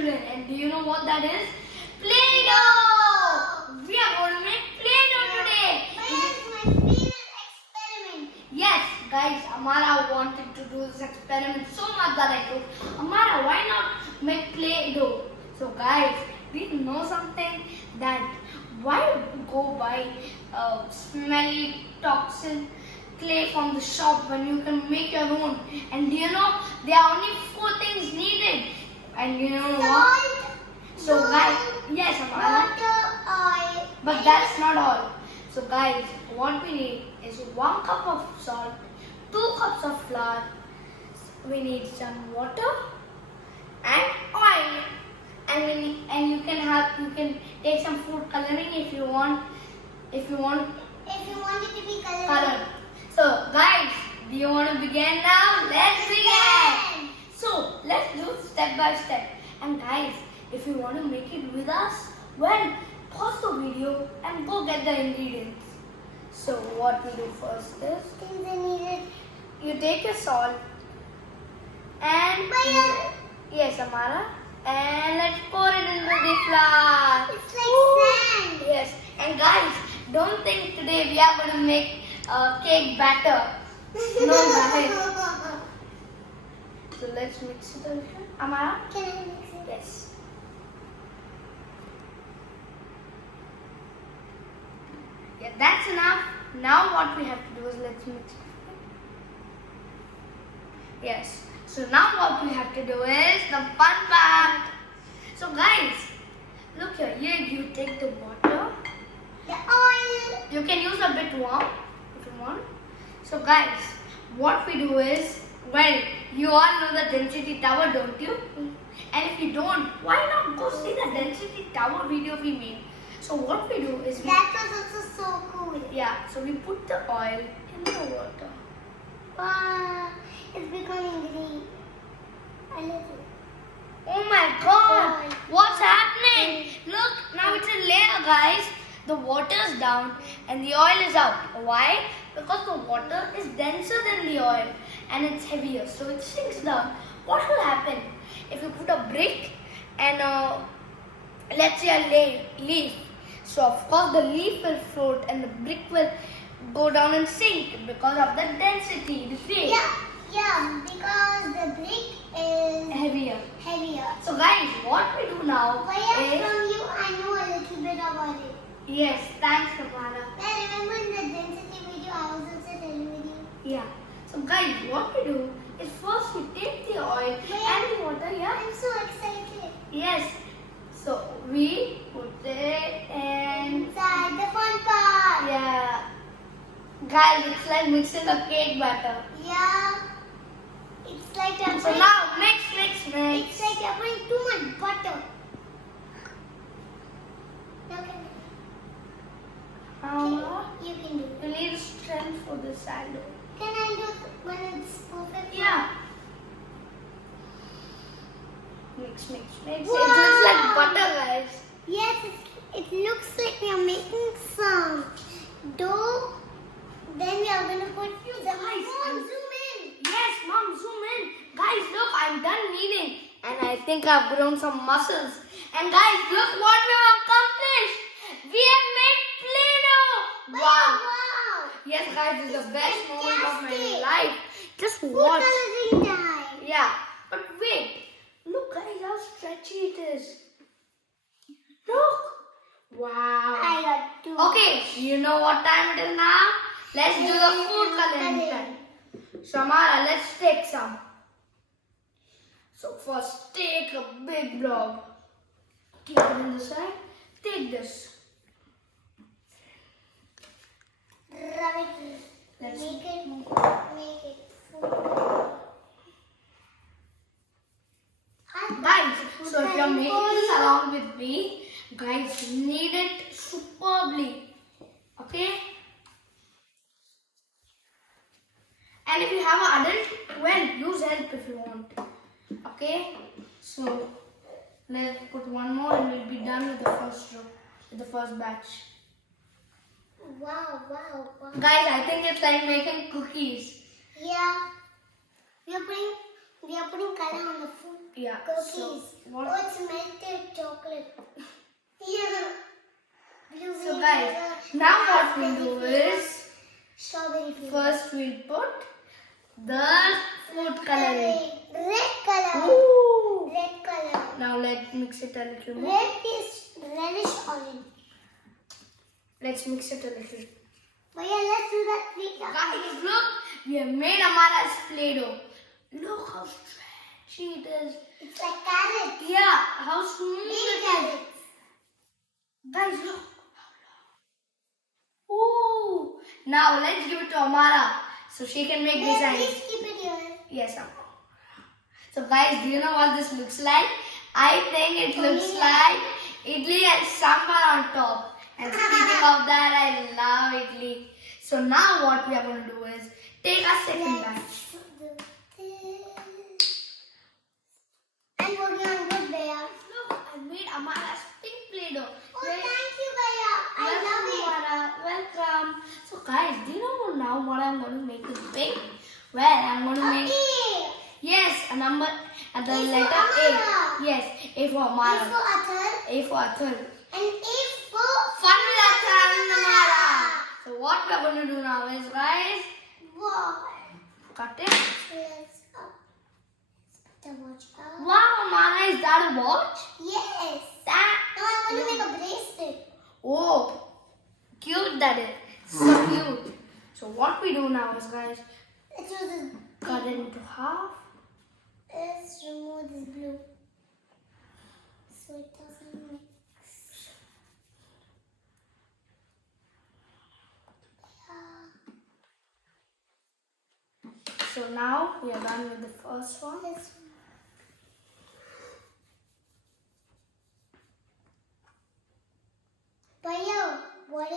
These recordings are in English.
children, and do you know what that is? Play-Doh! We are going to make Play-Doh today. Where's my favorite experiment? Yes, guys, Amara wanted to do this experiment so much that I told Amara, why not make Play-Doh? So guys, do you know something? That why go buy smelly toxin clay from the shop when you can make your own? And do you know there are only 4 things needed? And you know what? Salt, So guys, yes, Amara. water, oil. But that's not all. So guys, what we need is 1 cup of salt, 2 cups of flour. We need some water and oil. And you can take some food coloring if you want. If you want it to be Colored. So guys, do you want to begin now? Let's begin. So let's do step by step. And guys, if you want to make it with us, well, pause the video and go get the ingredients. So what we do first is, Things are needed. you take your salt and yes, Amara, and let's pour it into the flour. It's like sand. Yes, and guys, don't think today we are going to make cake batter. No, guys. So let's mix it a little. Amara? Can I mix it? Yes. Yeah, that's enough. Now what we have to do is let's mix it. Yes. So now what we have to do is the fun part. So guys, look here. Here you take the water. The oil. You can use a bit warm if you want. So guys, what we do is, well, you all know the density tower, don't you? And if you don't, why not go see the density tower video we made? So what we do is That was also so cool. yeah, so we put the oil in the water. Wow, it's becoming green. I love it. Oh my god, what's happening? Look, now it's a layer, guys. The water is down and the oil is out. Why? Because the water is denser than the oil and it's heavier, so it sinks down. What will happen if you put a brick and let's say a leaf? So of course the leaf will float and the brick will go down and sink because of the density, the weight. Yeah, because the brick is Heavier. heavier. So guys, what we do now But is from you, I know a little bit about it. yes, thanks, Amara. I remember in the density video, I was also telling with you. Yeah. So guys, what we do is first we take the oil and the water. Yeah. I'm so excited. Yes. So we put it in. Inside the fun part. Yeah. Guys, it's like mixing a cake batter. Yeah. It's like you're So putting, now mix. it's like you're putting too much butter. Okay. You can do it. You need strength for this sandal. Can I do it when it's perfect? Yeah. Mix. Wow. It looks like butter, guys. Yes, it looks like we are making some dough. Then we are going to put the guys, Mom, zoom in. Yes, Mom, zoom in. Guys, look, I'm done kneading. And I think I've grown some muscles. And guys, look what we have accomplished. We have made Play-Doh. Wow. Yes, guys, this is the best moment of my Fantastic. life. Just Food watch. coloring time. Yeah, but wait. Look, guys, how stretchy it is. Look. Wow. I got two. Okay, you know what time it is now? Let's do the food coloring time. Samara, let's take some. So first, take a big blob. Keep it in the side. Take this. Rub it. Let's Make it food coloring. Guys, so if you're making this along with me, guys, knead it superbly. Okay? And if you have an adult, well, use help if you want. Okay? So, let's put one more and we'll be done with the first row, with the first batch. Wow. Guys, I think it's like making cookies. Yeah. We are putting We are putting color on the food. Yeah. Cookies. So, what? Oh, it's melted chocolate. Yeah. Blue So green guys, color, now what we raspberry do flavor, is, strawberry flavor. first we'll put the food coloring. Red color. Ooh. Red color. Now let's mix it a little more. Red is reddish orange. Let's mix it a little. But yeah, let's do that later. Guys, look, we have made Amara's Play-Doh. Look how stretchy it is. It's like carrots. Yeah, how smooth Big it is. carrots. Guys, look. Ooh. Now let's give it to Amara so she can make designs. Please keep it here. Yes, Amara. So guys, do you know what this looks like? I think it looks like idli and sambar on top. And speaking of that, I love idli. So now what we are going to do is take our second batch. I'm working on good, Baya. Look, I made Amara's pink Play-Doh. Oh, thank you, Baya. I love it. Amara, welcome. So guys, do you know now what I'm going to make is pink? Well, I'm going to make... A. Yes, a number and the A for letter Amara. A. Yes, A for A Amara. for Atharv. A for Atharv. And A for Fun with Atharv and Amara. So what we're going to do now is, guys, Wow. cut it. Let's put the watch up. Wow, Amara, is that a watch? Yes. That. Now I'm going to make a bracelet. Oh, cute that is. So cute. So what we do now is, guys, Let's use this. cut it into half. Let's remove this blue. So it doesn't mix. So now we are done with the first one. This Baya, what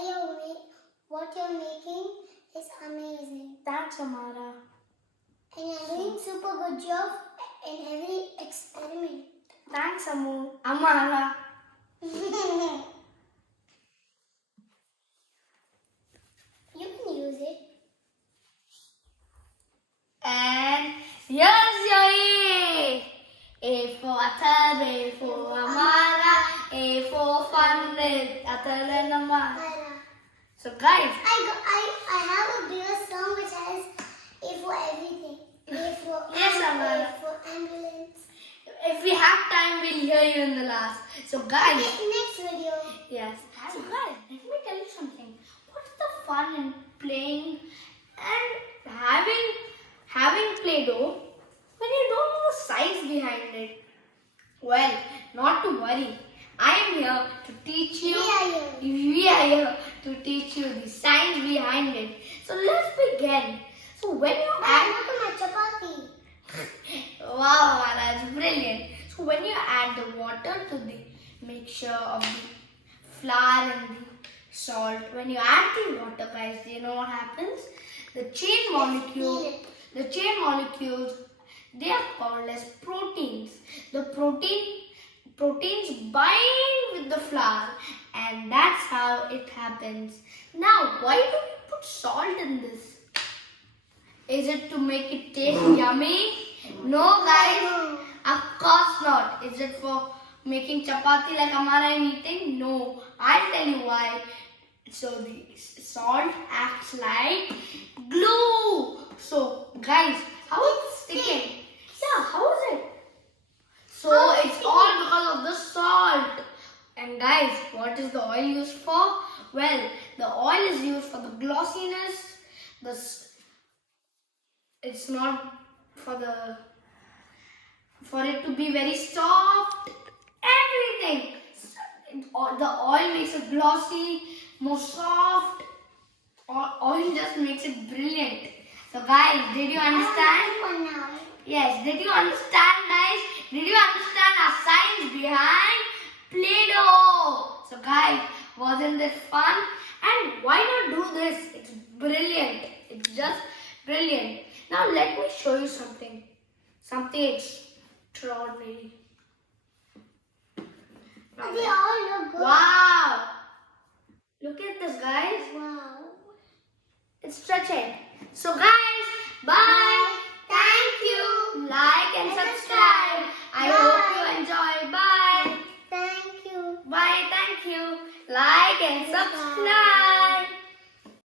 you're making is amazing. Thanks, Amara. And you're doing super good job in every experiment. Thanks, Amara. You can use it. And here's your A. A for Atharv, A for Amara, A for fun with Atharv and Amara. Baya. So guys, I have a bigger song which has A for everything. A for Yes, Amara. A for ambulance. if we have time, we'll hear you in the last. So guys, Next video. yes. So guys, let me tell you something. What's the fun in playing and having Play-Doh when you don't know the science behind it? Well, not to worry. I am here to teach you. We are here to teach you the science behind it. So let's begin. So when you add, Look at my chapati. wow, that's brilliant. So when you add the water to the mixture of the flour and the salt, when you add the water, guys, do you know what happens? The chain molecules, they are called as proteins. The proteins bind with the flour, and that's how it happens. Now, why do we put salt in this? Is it to make it taste yummy? No, guys, of course not. Is it for making chapati like Amara and eating? No, I'll tell you why. So the salt acts like glue. So guys, how it's sticking? Yeah, how is it? So it's all because of the salt. And guys, what is the oil used for? Well, the oil is used for the glossiness. It's not for it to be very soft. Everything. The oil makes it glossy, more soft. Oil just makes it brilliant. So guys, did you understand? Yes, did you understand, guys? Did you understand our science behind Play-Doh? So guys, wasn't this fun? And why not do this? It's brilliant. It's just brilliant. Now let me show you something. Something extraordinary. They all look good. Wow! Look at this, guys. Wow. It's stretching. So guys, bye. Thank you. Like Bye. Thank you. Like and subscribe.